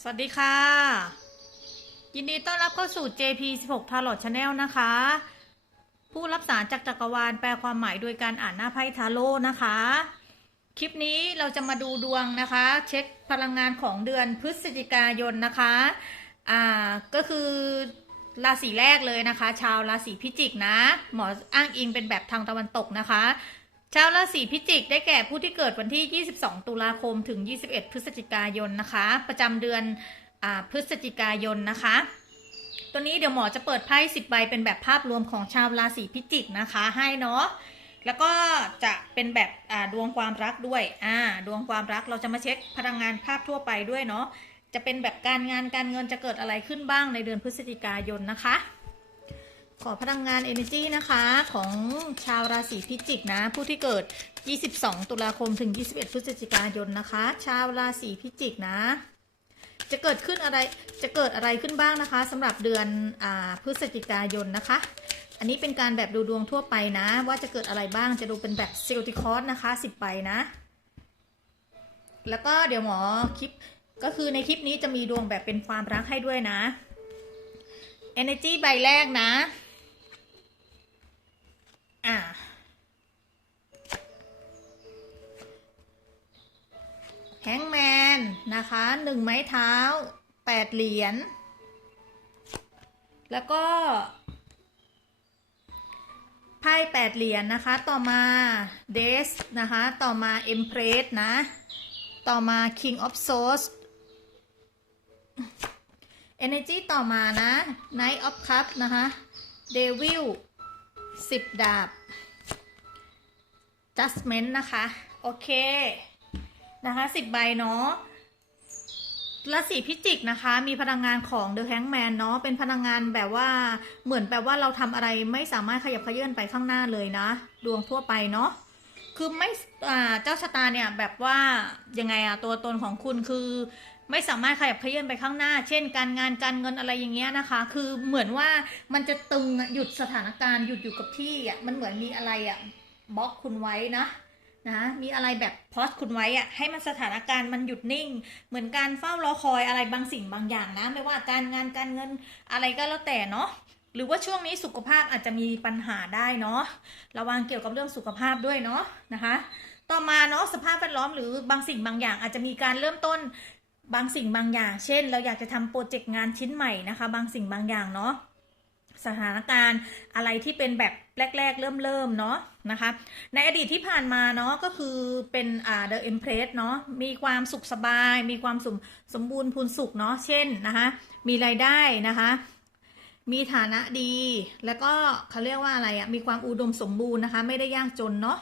สวัสดีค่ะ ยินดีต้อนรับเข้าสู่ JP 16 Tarot Channel นะคะ ผู้รับสารจากจักรวาลแปลความหมายโดยการอ่านหน้าไพ่ทาโร่นะคะ คลิปนี้เราจะมาดูดวงนะคะ เช็คพลังงานของเดือนพฤศจิกายนนะคะ อ่าก็คือราศีแรกเลยนะคะ ชาวราศีพิจิกนะ หมออ้างอิงเป็นแบบทางตะวันตกนะคะ ชาวราศีพิจิกได้แก่ผู้ที่เกิดวันที่ 22 ตุลาคมถึง 21 พฤศจิกายนนะคะ ประจำเดือนอพฤศจิกายนนะคะ ตัวนี้เดี๋ยวหมอจะเปิดไพ่ 10 ใบเป็นแบบภาพรวมของชาวราศีพิจิกนะคะ ให้เนาะแล้วก็จะเป็นแบบดวงความรักด้วยอ่าดวงความรักเราจะมาเช็คพลังงานภาพทั่วไปด้วยเนาะจะเป็นแบบการงานการเงินจะเกิดอะไรขึ้นบ้างในเดือนพฤศจิกายนนะคะ ขอพลังงาน Energy นะคะ ของชาวราศีพิจิกนะ ผู้ที่เกิด 22 ตุลาคมถึง 21 พฤศจิกายนนะคะ ชาวราศีพิจิกนะ จะเกิดขึ้นอะไรจะเกิดอะไรขึ้นบ้างนะคะสำหรับเดือนอพฤศจิกายนนะคะ อันนี้เป็นการแบบดูดวงทั่วไปนะ ว่าจะเกิดอะไรบ้างจะดูเป็นแบบเซลติคอสนะคะ10ใบนะ แล้วก็เดี๋ยวหมอคลิปก็คือในคลิปนี้จะมีดวงแบบเป็นความรักให้ด้วยนะ Energy ใบแรกนะ แฮงแมนนะคะหนึ่งไม้เท้าแปดเหรียญ แล้วก็ไพ่แปดเหรียญนะคะ ต่อมาเดสนะคะ ต่อมาเอ็มเพรสนะ ต่อมา King of Swords Energy ต่อมานะ Knight of Cups นะคะ Devil สิบดาบ Judgment นะคะ โอเค นะคะสิบใบเนาะราศีพิจิกนะคะ มีพลังงานของ The Hangman เนาะเป็นพลังงานแบบว่าเหมือนแบบว่าเราทำอะไรไม่สามารถขยับเขยื่อนไปข้างหน้าเลยนะ ดวงทั่วไปเนาะคือไม่เจ้าชะตาเนี่ยแบบว่ายังไงอะตัวตนของคุณคือไม่สามารถขยับเขยื่อนไปข้างหน้า เช่น การงานการเงินอะไรอย่างเงี้ยนะคะ คือเหมือนว่ามันจะตึงหยุดสถานการณ์หยุดอยู่กับที่อะมันเหมือนมีอะไรอะบล็อกคุณไว้นะ นะมีอะไรแบบพอสคุณไว้อะให้มันสถานการณ์มันหยุดนิ่ง เหมือนการเฝ้ารอคอยอะไรบางสิ่งบางอย่างนะ ไม่ว่าการงานการเงินอะไรก็แล้วแต่เนาะหรือว่าช่วงนี้สุขภาพอาจจะมีปัญหาได้เนาะระวังเกี่ยวกับเรื่องสุขภาพด้วยเนาะนะคะ ต่อมาเนาะสภาพแวดล้อมหรือบางสิ่งบางอย่าง อาจจะมีการเริ่มต้นบางสิ่งบางอย่าง เช่น เราอยากจะทำโปรเจกต์งานชิ้นใหม่นะคะ บางสิ่งบางอย่างเนาะ สถานการณ์อะไรที่เป็นแบบแรกๆเริ่มเริ่มๆเนาะนะคะ ในอดีตที่ผ่านมาเนาะก็คือเป็นอ่า The Empress เนาะมีความสุขสบาย มีความสมสมบูรณ์พูนสุขเนาะเช่นนะคะมีรายได้นะคะมีฐานะดี แล้วก็เขาเรียกว่าอะไรอะ่ะมีความอุดมสมบูรณ์นะคะ ไม่ได้ยากจนเนาะ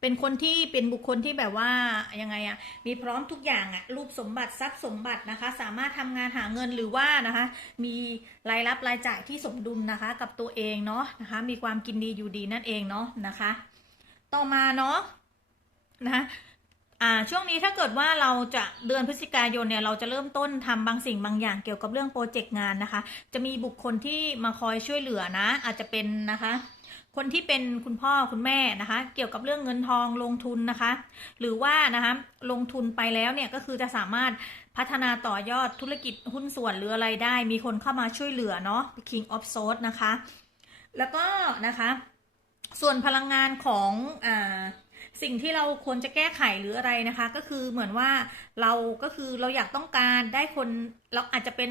เป็นคนที่เป็นบุคคลที่แบบว่ายังไงอะมีพร้อมทุกอย่างอะรูปสมบัติทรัพย์สมบัตินะคะ สามารถทำงานหาเงินหรือว่านะคะ มีรายรับรายจ่ายที่สมดุลนะคะ กับตัวเองเนาะนะคะ มีความกินดีอยู่ดีนั่นเองเนาะนะคะ ต่อมาเนาะนะะอ่าช่วงนี้ถ้าเกิดว่าเราจะเดือนพฤศจิกายนเนี่ยเราจะเริ่มต้นทำบางสิ่งบางอย่างเกี่ยวกับเรื่องโปรเจกต์งานนะคะ จะมีบุคคลที่มาคอยช่วยเหลือนะ อาจจะเป็นนะคะ คนที่เป็นคุณพ่อคุณแม่นะคะ เกี่ยวกับเรื่องเงินทองลงทุนนะคะ หรือว่านะคะลงทุนไปแล้วเนี่ยก็คือจะสามารถพัฒนาต่อยอดธุรกิจหุ้นส่วนหรืออะไรได้ มีคนเข้ามาช่วยเหลือเนาะ King of Swords นะคะ แล้วก็นะคะ ส่วนพลังงานของอ่าสิ่งที่เราควรจะแก้ไขหรืออะไรนะคะ ก็คือเหมือนว่าเราก็คือเราอยากต้องการได้คนเราอาจจะเป็น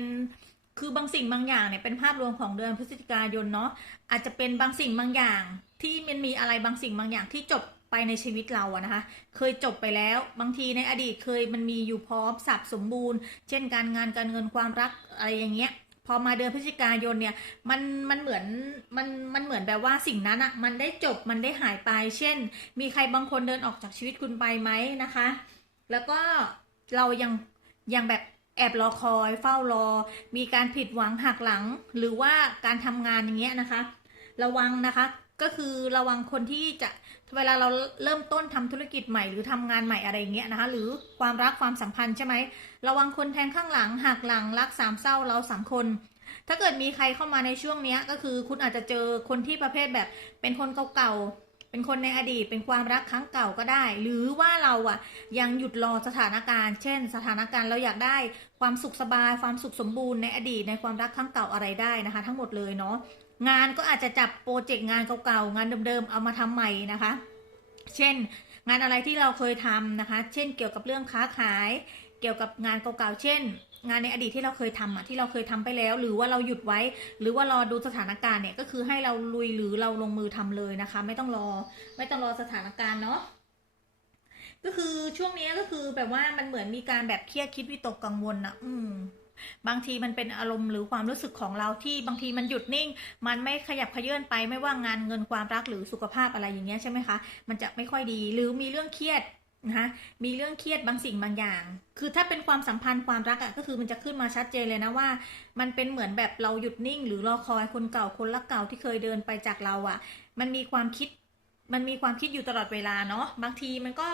คือบางสิ่งบางอย่างเนี่ยเป็นภาพรวมของเดือนพฤศจิกายนเนาะอาจจะเป็นบางสิ่งบางอย่าง ที่มันมีอะไรบางสิ่งบางอย่างที่จบไปในชีวิตเราอะนะคะ เคยจบไปแล้ว บางทีในอดีตเคยมันมีอยู่พร้อมสับสมบูรณ์ เช่นการงานการเงินความรักอะไรอย่างเงี้ย พอมาเดือนพฤศจิกายนเนี่ย มันมันเหมือนมันมันเหมือนแบบว่าสิ่งนั้นอะมันได้จบมันได้หายไป เช่น มีใครบางคนเดินออกจากชีวิตคุณไปไหมนะคะ แล้วก็เรายังยังแบบ แอบรอคอยเฝ้ารอ มีการผิดหวังหักหลัง หรือว่าการทำงานอย่างเงี้ยนะคะ ระวังนะคะก็คือระวังคนที่จะเวลาเราเริ่มต้นทำธุรกิจใหม่หรือทำงานใหม่อะไรเงี้ยนะคะ หรือความรักความสัมพันธ์ใช่ไหมระวังคนแทงข้างหลังหักหลังรักสามเศร้าเราสามคน ถ้าเกิดมีใครเข้ามาในช่วงเนี้ยก็คือคุณอาจจะเจอคนที่ประเภทแบบเป็นคนเก่าๆ เป็นคนในอดีตเป็นความรักครั้งเก่าก็ได้ หรือว่าเราอะยังหยุดรอสถานการณ์ เช่น สถานการณ์เราอยากได้ความสุขสบาย ความสุขสมบูรณ์ในอดีตในความรักครั้งเก่าอะไรได้นะคะ ทั้งหมดเลยเนาะงานก็อาจจะจับโปรเจกต์งานเก่าๆงานเดิมๆเอามาทำใหม่นะคะ เช่น งานอะไรที่เราเคยทำนะคะ เช่น เกี่ยวกับเรื่องค้าขาย เกี่ยวกับงานเก่าๆเช่น งานในอดีตที่เราเคยทำอะที่เราเคยทำไปแล้ว หรือว่าเราหยุดไว้ หรือว่ารอดูสถานการณ์เนี่ยก็คือให้เราลุยหรือเราลงมือทำเลยนะคะ ไม่ต้องรอ ไม่ต้องรอสถานการณ์เนาะก็คือช่วงนี้ก็คือแบบว่ามันเหมือนมีการแบบเครียดคิดวิตกกังวลนะอืม บางทีมันเป็นอารมณ์หรือความรู้สึกของเราที่บางทีมันหยุดนิ่ง มันไม่ขยับเขยื่อนไปไม่ว่างานเงินความรักหรือสุขภาพอะไรอย่างเงี้ยใช่ไหมคะ มันจะไม่ค่อยดี หรือมีเรื่องเครียด นะคะมีเรื่องเครียดบางสิ่งบางอย่าง คือถ้าเป็นความสัมพันธ์ความรักอะก็คือมันจะขึ้นมาชัดเจนเลยนะว่า มันเป็นเหมือนแบบเราหยุดนิ่ง หรือรอคอยคนเก่าคนรักเก่าที่เคยเดินไปจากเราอะ มันมีความคิดมันมีความคิดอยู่ตลอดเวลาเนาะบางทีมันก็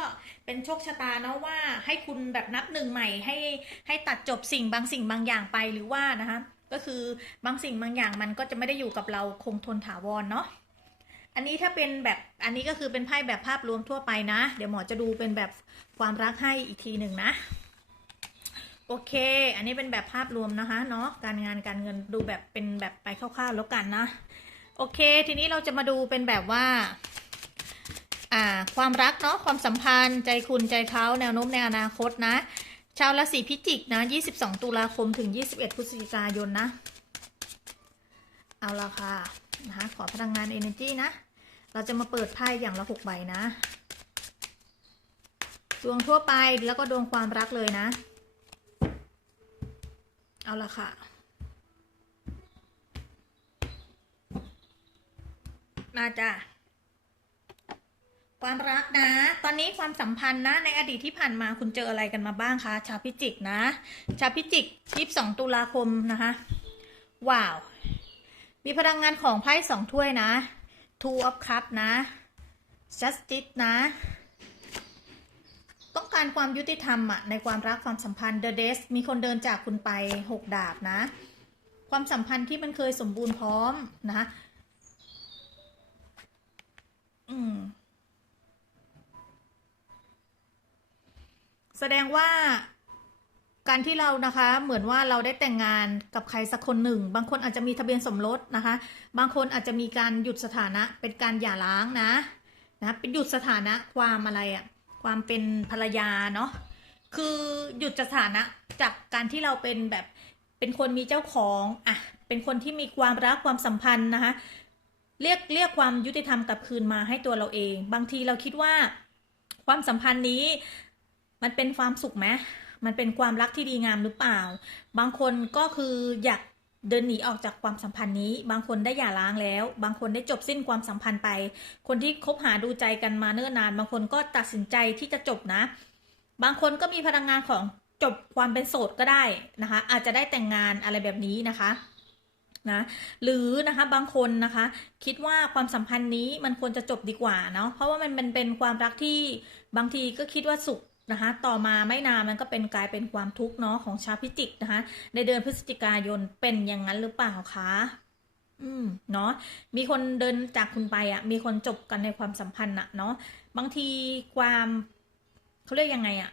เป็นโชคชะตาเนาะว่าให้คุณแบบนับหนึ่งใหม่ให้ให้ตัดจบสิ่งบางสิ่งบางอย่างไปหรือว่านะคะก็คือบางสิ่งบางอย่างมันก็จะไม่ได้อยู่กับเราคงทนถาวรเนาะ อันนี้ถ้าเป็นแบบอันนี้ก็คือเป็นไพ่แบบภาพรวมทั่วไปนะ เดี๋ยวหมอจะดูเป็นแบบความรักให้อีกทีหนึ่งนะ โอเค อันนี้เป็นแบบภาพรวมนะคะเนาะการงานการเงินดูแบบเป็นแบบไปคร่าวๆแล้วกันนะ โอเค ทีนี้เราจะมาดูเป็นแบบว่า อ่า ความรักเนาะความสัมพันธ์ใจคุณใจเขาแนวโน้มในอนาคตนะ ชาวราศีพิจิกนะ 22 ตุลาคมถึง 21 พฤศจิกายนนะ เอาละค่ะนะคะขอพลังงาน energy นะ เราจะมาเปิดไพ่อย่างละหกใบนะ ดวงทั่วไปแล้วก็ดวงความรักเลยนะ เอาละค่ะมาจ้ะความรักนะ ตอนนี้ความสัมพันธ์นะ ในอดีตที่ผ่านมาคุณเจออะไรกันมาบ้างคะ ชาวพิจิกนะ ชาวพิจิก22ตุลาคมนะคะ ว้าว มีพลังงานของไพ่สองถ้วยนะ Two of cup นะ Justice นะ ต้องการความยุติธรรมอะในความรักความสัมพันธ์ The Death มีคนเดินจากคุณไปหกดาบนะ ความสัมพันธ์ที่มันเคยสมบูรณ์พร้อมนะอืมแสดงว่า การที่เรานะคะเหมือนว่าเราได้แต่งงานกับใครสักคนหนึ่ง บางคนอาจจะมีทะเบียนสมรสนะคะ บางคนอาจจะมีการหยุดสถานะเป็นการหย่าร้างนะนะเป็นหยุดสถานะความอะไรอะความเป็นภรรยาเนาะคือหยุดสถานะจากการที่เราเป็นแบบเป็นคนมีเจ้าของอะเป็นคนที่มีความรักความสัมพันธ์นะคะเรียกเรียกความยุติธรรมกลับคืนมาให้ตัวเราเอง บางทีเราคิดว่า ความสัมพันธ์นี้ มันเป็นความสุขไหม มันเป็นความรักที่ดีงามหรือเปล่า บางคนก็คืออยากเดินหนีออกจากความสัมพันธ์นี้ บางคนได้หย่าร้างแล้ว บางคนได้จบสิ้นความสัมพันธ์ไป คนที่คบหาดูใจกันมาเนิ่นนาน บางคนก็ตัดสินใจที่จะจบนะ บางคนก็มีพลังงานของจบความเป็นโสดก็ได้นะคะ อาจจะได้แต่งงานอะไรแบบนี้นะคะนะหรือนะคะบางคนนะคะ คิดว่าความสัมพันธ์นี้มันควรจะจบดีกว่าเนาะเพราะว่ามันเป็นเป็นความรักที่บางทีก็คิดว่าสุข นะคะ ต่อมาไม่นานมันก็เป็นกลายเป็นความทุกข์เนาะของชาวพิจิกนะคะ ในเดือนพฤศจิกายนเป็นอย่างนั้นหรือเปล่าคะ อืม เนาะมีคนเดินจากคุณไปอะ่ะ มีคนจบกันในความสัมพันธ์อะเนาะ บางทีความเขาเรียกยังไงอะ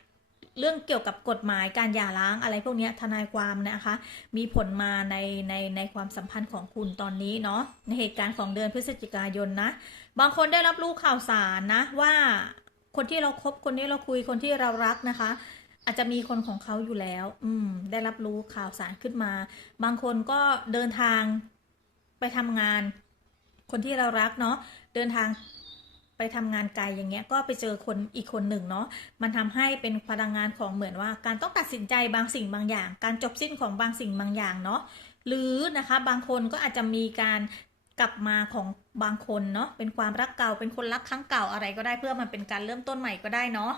เรื่องเกี่ยวกับกฎหมายการหย่าร้างอะไรพวกนี้ทนายความนะคะ มีผลมาในในในความสัมพันธ์ของคุณตอนนี้เนาะในเหตุการณ์ของเดือนพฤศจิกายนนะ บางคนได้รับรู้ข่าวสารนะว่า คนที่เราครบคนที่เราคุยคนที่เรารักนะคะ อาจจะมีคนของเขาอยู่แล้ว อืม ได้รับรู้ข่าวสารขึ้นมา บางคนก็เดินทางไปทำงาน คนที่เรารักเนาะเดินทางไปทำงานไกลอย่างเงี้ยก็ไปเจอคนอีกคนหนึ่งเนาะมันทำให้เป็นพลังงานของเหมือนว่า การต้องตัดสินใจบางสิ่งบางอย่าง การจบสิ้นของบางสิ่งบางอย่างเนาะหรือนะคะบางคนก็อาจจะมีการ กลับมาของบางคนเนาะเป็นความรักเก่าเป็นคนรักครั้งเก่าอะไรก็ได้เพื่อมันเป็นการเริ่มต้นใหม่ก็ได้เนาะ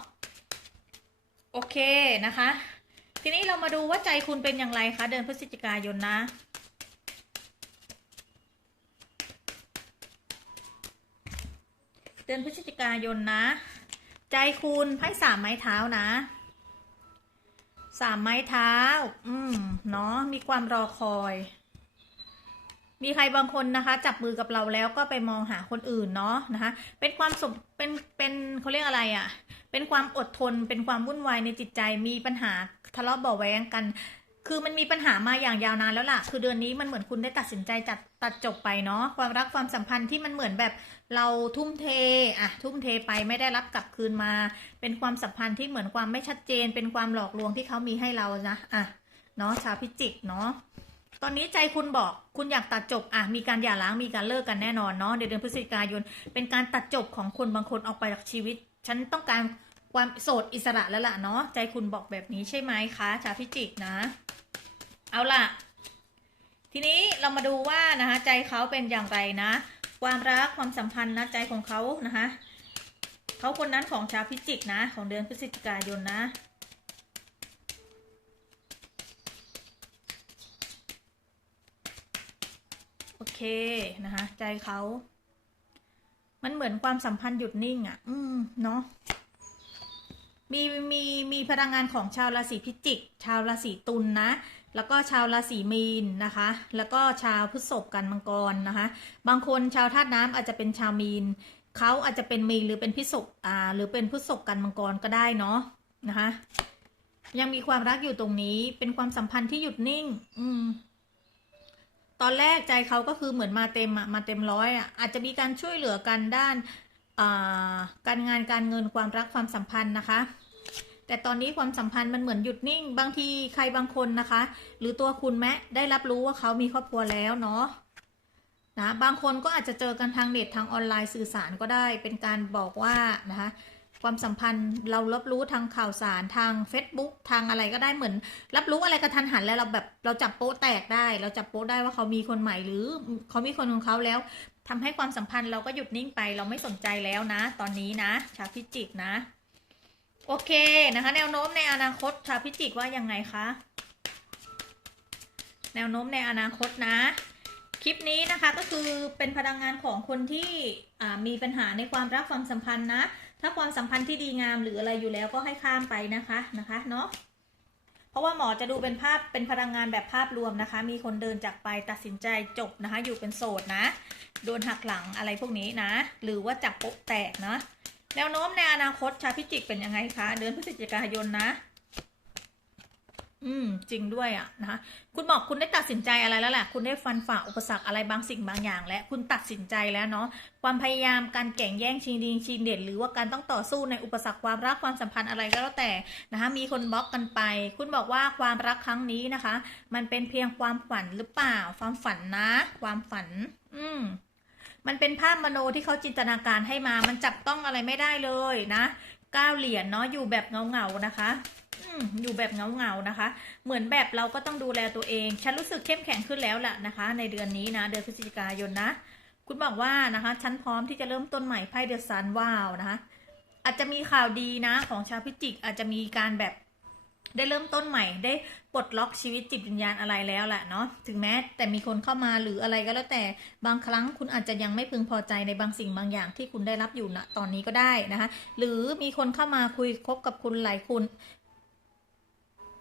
โอเคนะคะ ทีนี้เรามาดูว่าใจคุณเป็นอย่างไรคะเดือนพฤศจิกายนนะเดือนพฤศจิกายนนะ ใจคุณไพ่สามไม้เท้านะสามไม้เท้า อืม เนาะมีความรอคอย มีใครบางคนนะคะ จับมือกับเราแล้วก็ไปมองหาคนอื่นเนาะนะคะ เป็นความสมเป็นเป็นเขาเรียกอะไรอะ่ะ เป็นความอดทน เป็นความวุ่นวายในจิตใจ มีปัญหาทะเลาะเบาะแว้งกัน คือมันมีปัญหามาอย่างยาวนานแล้วล่ะ คือเดือนนี้มันเหมือนคุณได้ตัดสินใจจัดตัดจบไปเนาะ ความรักความสัมพันธ์ที่มันเหมือนแบบเราทุ่มเทอะทุ่มเทไปไม่ได้รับกลับคืนมา เป็นความสัมพันธ์ที่เหมือนความไม่ชัดเจน เป็นความหลอกลวงที่เขามีให้เรานะอะเนาะชาวพิจิกเนาะ ตอนนี้ใจคุณบอก คุณอยากตัดจบอะมีการหย่าร้างมีการเลิกกันแน่นอนเนาะในเดือนพฤศจิกายน เป็นการตัดจบของคนบางคนออกไปจากชีวิต ฉันต้องการความโสดอิสระแล้วล่ะเนาะใจคุณบอกแบบนี้ใช่ไหมคะชาวพิจิกนะ เอาล่ะ ทีนี้เรามาดูว่านะคะใจเขาเป็นอย่างไรนะ ความรักความสัมพันธ์นะใจของเขานะคะเขาคนนั้นของชาวพิจิกนะ ของเดือนพฤศจิกายนนะ โอ เคนะคะ ใจเขา มันเหมือนความสัมพันธ์หยุดนิ่งอะ่ะ อืม เนาะมีมีมีพลังงานของชาวราศีพิจิก ชาวราศีตุลนะแล้วก็ชาวราศีมีนนะคะ แล้วก็ชาวพฤษภกันมังกรนะคะ บางคนชาวธาตุน้ำอาจจะเป็นชาวมีนเขาอาจจะเป็นมีนหรือเป็นพิษกอ่า หรือเป็นพฤษภกันมังกรก็ได้เนาะนะคะ ยังมีความรักอยู่ตรงนี้ เป็นความสัมพันธ์ที่หยุดนิ่ง อืม ตอนแรกใจเขาก็คือเหมือนมาเต็มอะมาเต็มร้อยอะอาจจะมีการช่วยเหลือกันด้านการงานการเงินความรักความสัมพันธ์นะคะ แต่ตอนนี้ความสัมพันธ์มันเหมือนหยุดนิ่ง บางทีใครบางคนนะคะ หรือตัวคุณแม้ได้รับรู้ว่าเขามีครอบครัวแล้วเนาะนะบางคนก็อาจจะเจอกันทางเน็ตทางออนไลน์สื่อสารก็ได้ เป็นการบอกว่านะคะ ความสัมพันธ์เรารับรู้ทางข่าวสารทาง Facebook ทางอะไรก็ได้เหมือน รับรู้อะไรกระทันหันแล้วเราแบบเราจับโป๊ะแตกได้ เราจับโป๊ะได้ว่าเขามีคนใหม่หรือเขามีคนของเขาแล้วทำให้ความสัมพันธ์เราก็หยุดนิ่งไป เราไม่สนใจแล้วนะ ตอนนี้นะ ชาวพิจิกนะ โอเคนะคะ แนวโน้มในอนาคตชาวพิจิกว่ายังไงคะแนวโน้มในอนาคตนะ คลิปนี้นะคะก็คือเป็นพลังงานของคนที่มีปัญหาในความรักความสัมพันธ์นะ ถ้าความสัมพันธ์ที่ดีงามหรืออะไรอยู่แล้วก็ให้ข้ามไปนะคะนะคะเนาะเพราะว่าหมอจะดูเป็นภาพเป็นพลังงานแบบภาพรวมนะคะ มีคนเดินจากไปตัดสินใจจบนะคะ อยู่เป็นโสดนะ โดนหักหลังอะไรพวกนี้นะ หรือว่าจับโป๊ะแตกเนาะแนวโน้มในอนาคตชาพิจิกเป็นยังไงคะ เดือนพฤศจิกายนนะ อืม จริงด้วยอะนะคะคุณบอกคุณได้ตัดสินใจอะไรแล้วแหละคุณได้ฟันฝ่าอุปสรรคอะไรบางสิ่งบางอย่าง และคุณตัดสินใจแล้วเนาะความพยายามการแข่งแย่งชิงดีชิงเด่นหรือว่าการต้องต่อสู้ในอุปสรรคความรักความสัมพันธ์อะไรก็แล้วแต่นะคะมีคนบล็อกกันไป คุณบอกว่าความรักครั้งนี้นะคะ มันเป็นเพียงความฝันหรือเปล่า ความฝันนะ ความฝัน อืมมันเป็นภาพมโนที่เขาจินตนาการให้มา มันจับต้องอะไรไม่ได้เลยนะ ก้าวเหรียญเนาะอยู่แบบเงาๆนะคะอืมอยู่แบบเงาๆนะคะ เหมือนแบบเราก็ต้องดูแลตัวเอง ฉันรู้สึกเข้มแข็งขึ้นแล้วล่ะนะคะ ในเดือนนี้นะ เดือนพฤศจิกายนนะ คุณบอกว่านะคะ ฉันพร้อมที่จะเริ่มต้นใหม่ไพ่เดือดซันว้าวนะคะ อาจจะมีข่าวดีนะของชาวพิจิก อาจจะมีการแบบ ได้เริ่มต้นใหม่ได้ปลดล็อกชีวิตจิตวิญญาณอะไรแล้วแหละเนาะถึงแม้แต่มีคนเข้ามาหรืออะไรก็แล้วแต่บางครั้งคุณอาจจะยังไม่พึงพอใจในบางสิ่งบางอย่างที่คุณได้รับอยู่ณตอนนี้ก็ได้นะคะหรือมีคนเข้ามาคุยคบกับคุณหลายคุณ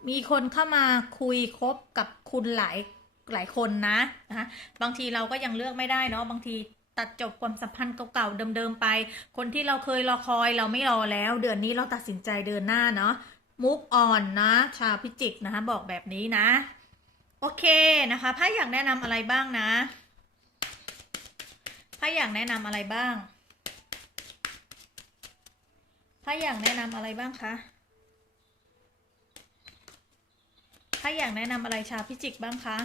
มีคนเข้ามาคุยคบกับคุณหลายหลายคนนะนะคะบางทีเราก็ยังเลือกไม่ได้เนาะบางทีตัดจบความสัมพันธ์เก่าๆเดิมๆไป คนที่เราเคยรอคอยเราไม่รอแล้ว เดือนนี้เราตัดสินใจเดินหน้าเนาะ มุกอ่อนนะ ชาวพิจิกนะคะบอกแบบนี้นะ โอเคนะคะไพ่อยากแนะนำอะไรบ้างนะไพ่อยากแนะนำอะไรบ้างไพ่อยากแนะนำอะไรบ้างคะไพ่อยากแนะนำอะไรชาวพิจิกบ้างคะ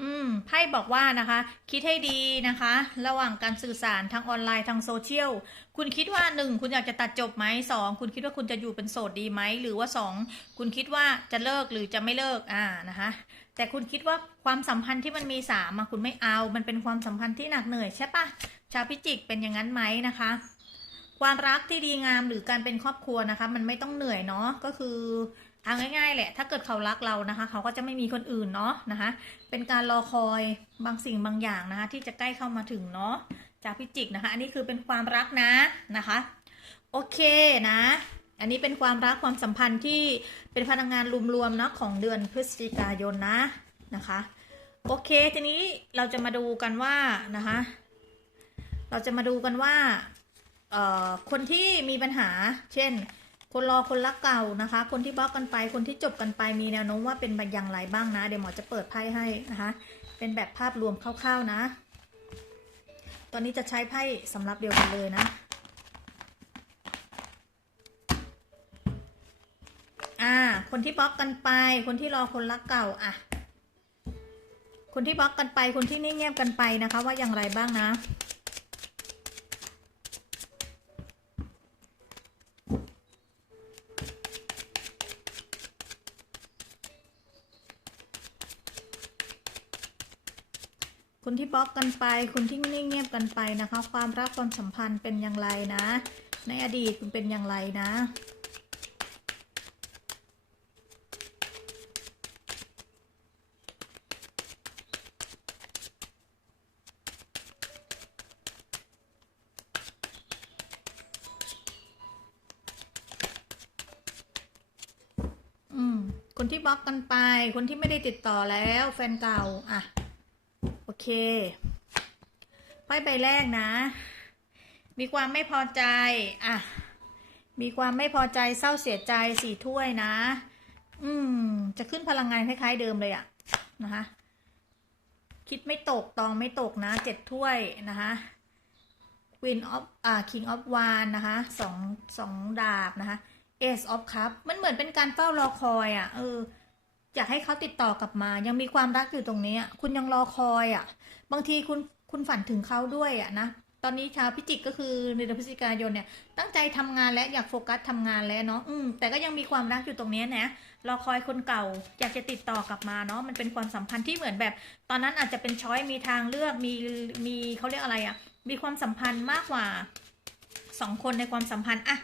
อืมไพ่บอกว่านะคะ คิดให้ดีนะคะ ระหว่างการสื่อสารทางออนไลน์ทางโซเชียล คุณคิดว่าหนึ่งคุณอยากจะตัดจบไหมสองคุณคิดว่าคุณจะอยู่เป็นโสดดีไหมหรือว่าสองคุณคิดว่าจะเลิกหรือจะไม่เลิกอ่านะคะแต่คุณคิดว่าความสัมพันธ์ที่มันมีสามคุณไม่เอา มันเป็นความสัมพันธ์ที่หนักเหนื่อยใช่ปะชาวพิจิกเป็นอย่างนั้นไหมนะคะ ความรักที่ดีงามหรือการเป็นครอบครัวนะคะ มันไม่ต้องเหนื่อยเนาะก็คือเอาง่ายๆแหละ ถ้าเกิดเขารักเรานะคะ เขาก็จะไม่มีคนอื่นเนาะนะคะ เป็นการรอคอยบางสิ่งบางอย่างนะคะ ที่จะใกล้เข้ามาถึงเนาะ จากพิจิกนะคะ อันนี้คือเป็นความรักนะนะคะ โอเคนะ อันนี้เป็นความรักความสัมพันธ์ที่เป็นพลังงานรวมๆนะของเดือนพฤศจิกายนนะนะคะ โอเคทีนี้เราจะมาดูกันว่านะคะ เราจะมาดูกันว่าเอ่อคนที่มีปัญหา เช่น คนรอคนรักเก่านะคะ คนที่บล็อกกันไปคนที่จบกันไปมีแนวโน้มว่าเป็นอย่างไรบ้างนะ เดี๋ยวหมอจะเปิดไพ่ให้นะคะ เป็นแบบภาพรวมคร่าวๆนะ ตอนนี้จะใช้ไพ่สำหรับเดียวกันเลยนะอ่า คนที่บล็อกกันไป คนที่รอคนรักเก่าอะคนที่บล็อกกันไป คนที่นิ่งเงียบกันไปนะคะ ว่าอย่างไรบ้างนะ คนที่บล็อกกันไปคนที่นิ่งเงียบกันไปนะคะ ความรักความสัมพันธ์เป็นอย่างไรนะ ในอดีตคุณเป็นอย่างไรนะอืมคนที่บล็อกกันไป คนที่ไม่ได้ติดต่อแล้ว แฟนเก่า อะ เคไพ่ใบแรกนะ มีความไม่พอใจ อะ มีความไม่พอใจเศร้าเสียใจสี่ถ้วยนะ อืม จะขึ้นพลังงานคล้าย ๆ เดิมเลยอะนะคะ คิดไม่ตกตองไม่ตกนะเจ็ดถ้วยนะคะ Queen of อ่า King of w a n นะคะสองสองดาบนะคะ Ace of Cup มันเหมือนเป็นการเฝ้ารอคอยอะ่ะเออ อยากให้เขาติดต่อกลับมา ยังมีความรักอยู่ตรงนี้อะคุณยังรอคอยอะ่ะ บางทีคุณคุณฝันถึงเขาด้วยอะนะตอนนี้ชาวพิจิกก็คือในเดือนพฤศจิกายนเนี่ยตั้งใจทำงานและอยากโฟกัสทำงานแล้วเนาะอืมแต่ก็ยังมีความรักอยู่ตรงนี้นะรอคอยคนเก่าอยากจะติดต่อกลับมาเนาะมันเป็นความสัมพันธ์ที่เหมือนแบบ ตอนนั้นอาจจะเป็นช้อยมีทางเลือกมีมีเขาเรียกอะไรอะ่ะมีความสัมพันธ์มากกว่าสองคนในความสัมพันธ์อะ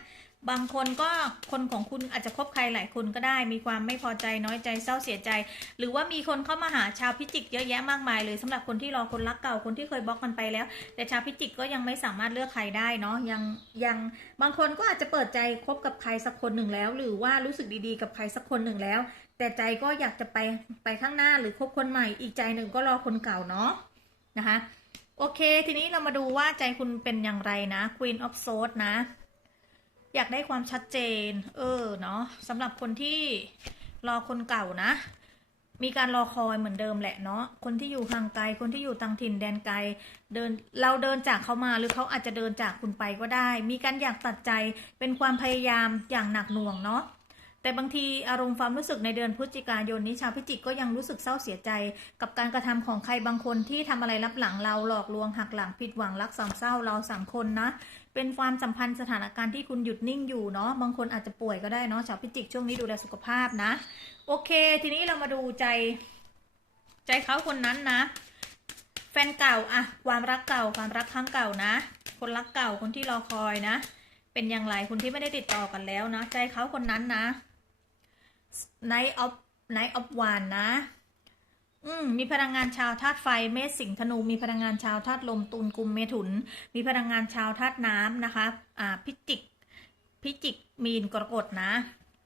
บางคนก็คนของคุณอาจจะคบใครหลายคนก็ได้ มีความไม่พอใจน้อยใจเศร้าเสียใจ หรือว่ามีคนเข้ามาหาชาวพิจิกเยอะแยะมากมายเลยสำหรับคนที่รอคนรักเก่าคนที่เคยบล็อกกันไปแล้ว แต่ชาวพิจิกก็ยังไม่สามารถเลือกใครได้เนาะยังยังบางคนก็อาจจะเปิดใจคบกับใครสักคนหนึ่งแล้ว หรือว่ารู้สึกดีๆ กับใครสักคนหนึ่งแล้ว แต่ใจก็อยากจะไปไปข้างหน้าหรือคบคนใหม่อีกใจหนึ่งก็รอคนเก่าเนาะนะคะ โอเค ทีนี้เรามาดูว่าใจคุณเป็นอย่างไรนะ Queen of Swords นะ อยากได้ความชัดเจน เออเนาะสำหรับคนที่รอคนเก่านะ มีการรอคอยเหมือนเดิมแหละเนาะคนที่อยู่ห่างไกล คนที่อยู่ต่างถิ่นแดนไกล เดินเราเดินจากเขามาหรือเขาอาจจะเดินจากคุณไปก็ได้ มีการอยากตัดใจเป็นความพยายามอย่างหนักหน่วงเนาะ แต่บางทีอารมณ์ความรู้สึกในเดือนพฤศจิกายนนี้ชาวพิจิกก็ยังรู้สึกเศร้าเสียใจ กับการกระทำของใครบางคนที่ทำอะไรรับหลังเราหลอกลวงหักหลังผิดหวังรักสามเศร้าเราสามคนนะ เป็นความสัมพันธ์สถานการณ์ที่คุณหยุดนิ่งอยู่เนาะบางคนอาจจะป่วยก็ได้เนาะชาวพิจิกช่วงนี้ดูแลสุขภาพนะ โอเค ทีนี้เรามาดูใจ ใจเขาคนนั้นนะ แฟนเก่าอะความรักเก่าความรักครั้งเก่านะ คนรักเก่าคนที่รอคอยนะ เป็นอย่างไรคนที่ไม่ได้ติดต่อกันแล้วนะ ใจเขาคนนั้นนะ Night of Night of One นะ อืมมีพลังงานชาวธาตุไฟเมษสิงห์ธนู มีพลังงานชาวธาตุลมตุลกุมเมถุน มีพลังงานชาวธาตุน้ำนะคะ อ่า พิจิก พิจิก มีนกรกฎนะ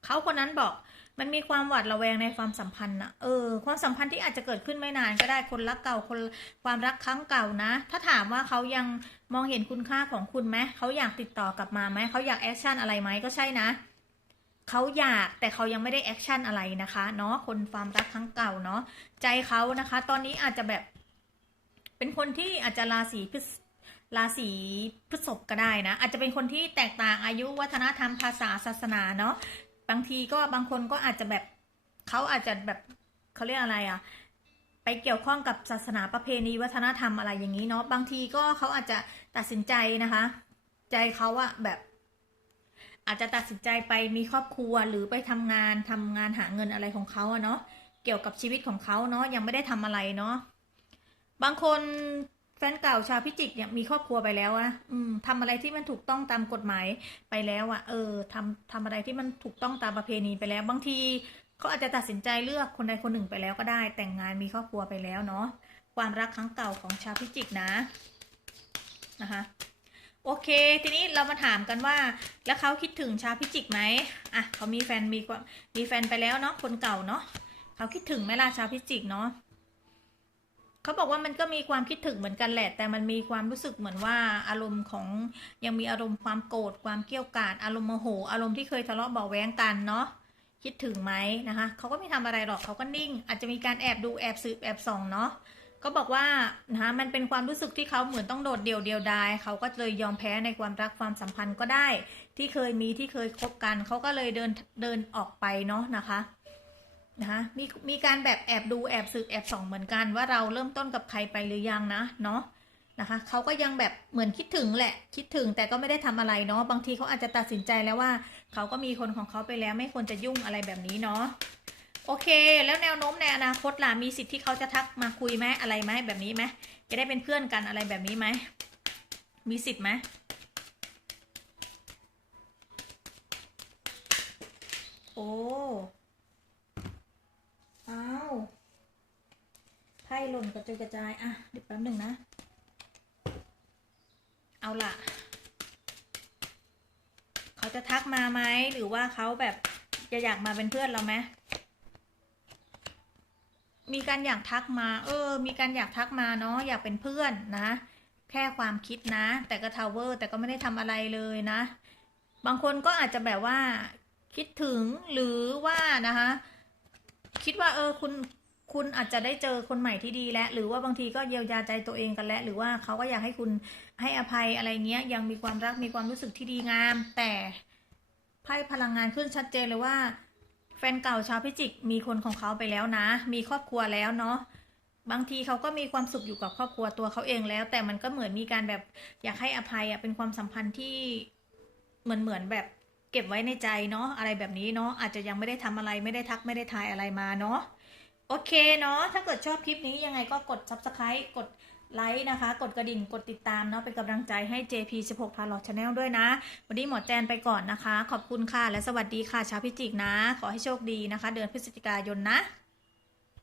เขาคนนั้นบอกมันมีความหวาดระแวงในความสัมพันธ์นะเออ ความสัมพันธ์ที่อาจจะเกิดขึ้นไม่นานก็ได้คนรักเก่าคนความรักครั้งเก่านะ ถ้าถามว่าเขายังมองเห็นคุณค่าของคุณไหมเขาอยากติดต่อกลับมาไหมเขาอยากแอคชั่นอะไรไหมก็ใช่นะ เขาอยากแต่เขายังไม่ได้แอคชั่นอะไรนะคะเนาะคนความรักครั้งเก่าเนาะใจเขานะคะ ตอนนี้อาจจะแบบ เป็นคนที่อาจจะราศีพฤษราศีพฤษภก็ได้นะ อาจจะเป็นคนที่แตกต่างอายุวัฒนธรรมภาษาศาสนาเนาะบางทีก็บางคนก็อาจจะแบบเขาอาจจะแบบเขาเรียกอะไรอะไปเกี่ยวข้องกับศาสนาประเพณีวัฒนธรรมอะไรอย่างนี้เนาะบางทีก็เขาอาจจะตัดสินใจนะคะ ใจเขาอะแบบ อาจจะตัดสินใจไปมีครอบครัวหรือไปทำงานทำงานหาเงินอะไรของเขาอะเนาะเกี่ยวกับชีวิตของเขาเนาะยังไม่ได้ทำอะไรเนาะบางคนแฟนเก่าชาวพิจิกเนี่ยมีครอบครัวไปแล้วนะอืมทำอะไรที่มันถูกต้องตามกฎหมายไปแล้วอะเออทำทำอะไรที่มันถูกต้องตามประเพณีไปแล้ว บางทีเขาอาจจะตัดสินใจเลือกคนใดคนหนึ่งไปแล้วก็ได้ แต่งงานมีครอบครัวไปแล้วเนาะความรักครั้งเก่าของชาวพิจิกนะนะคะ โอเค ทีนี้เรามาถามกันว่า แล้วเขาคิดถึงชาวพิจิกไหมอะเขามีแฟนมีความมีแฟนไปแล้วเนาะคนเก่าเนาะเขาคิดถึงไหมล่ะชาวพิจิกเนาะเขาบอกว่ามันก็มีความคิดถึงเหมือนกันแหละ แต่มันมีความรู้สึกเหมือนว่าอารมณ์ของยังมีอารมณ์ความโกรธความเกรี้ยวกราดอารมณ์โมโห อารมณ์ที่เคยทะเลาะเบาแว้งกันเนาะคิดถึงไหมนะคะเขาก็ไม่ทำอะไรหรอกเขาก็นิ่ง อาจจะมีการแอบดูแอบสืบแอบส่องเนาะ ก็บอกว่านะคะมันเป็นความรู้สึกที่เขาเหมือนต้องโดดเดี่ยวเดียวดายเขาก็เลยยอมแพ้ในความรักความสัมพันธ์ก็ได้ ที่เคยมีที่เคยคบกัน เขาก็เลยเดินเดินออกไปเนาะนะคะนะคะมีมีการแบบแอบดูแอบสืบแอบส่องเหมือนกันว่าเราเริ่มต้นกับใครไปหรือยังนะเนาะนะคะเขาก็ยังแบบเหมือนคิดถึงแหละคิดถึงแต่ก็ไม่ได้ทำอะไรเนาะบางทีเขาอาจจะตัดสินใจแล้วว่า เขาก็มีคนของเขาไปแล้วไม่ควรจะยุ่งอะไรแบบนี้เนาะ โอเค แล้วแนวโน้มในอนาคตล่ะมีสิทธิ์ที่เขาจะทักมาคุยไหมอะไรไหมแบบนี้ไหมจะได้เป็นเพื่อนกันอะไรแบบนี้ไหมมีสิทธิ์ไหมโอ้อ้าวไพ่หล่นกระจุยกระจายอะเดี๋ยวแป๊บหนึ่งนะ เอาล่ะ เขาจะทักมาไหมหรือว่าเขาแบบจะอยากมาเป็นเพื่อนเราไหม มีการอยากทักมา เออ มีการอยากทักมาเนาะ อยากเป็นเพื่อนนะ แค่ความคิดนะ แต่ก็ทาวเวอร์ แต่ก็ไม่ได้ทำอะไรเลยนะ บางคนก็อาจจะแบบว่าคิดถึงหรือว่านะคะ คิดว่าเออคุณคุณอาจจะได้เจอคนใหม่ที่ดีแล้ว หรือว่าบางทีก็เยียวยาใจตัวเองกันแล้ว หรือว่าเขาก็อยากให้คุณให้อภัยอะไรเงี้ย ยังมีความรักมีความรู้สึกที่ดีงาม แต่ไพ่พลังงานขึ้นชัดเจนเลยว่า แฟนเก่าชาวพิจิกมีคนของเขาไปแล้วนะ มีครอบครัวแล้วเนาะบางทีเขาก็มีความสุขอยู่กับครอบครัวตัวเขาเองแล้ว แต่มันก็เหมือนมีการแบบอยากให้อภัยอะเป็นความสัมพันธ์ที่เหมือนเหมือนแบบเก็บไว้ในใจเนาะอะไรแบบนี้เนาะอาจจะยังไม่ได้ทำอะไรไม่ได้ทักไม่ได้ทายอะไรมาเนาะโอเคเนาะถ้าเกิดชอบคลิปนี้ยังไงก็กด subscribe กด ไลค์นะคะ กดกระดิ่ง กดติดตามเนาะ เป็นกำลังใจให้ JP16 พาลอ Channel ด้วยนะ วันนี้หมอแจนไปก่อนนะคะ ขอบคุณค่ะ และสวัสดีค่ะ ชาวพิจิกนะ ขอให้โชคดีนะคะ เดือนพฤศจิกายนนะ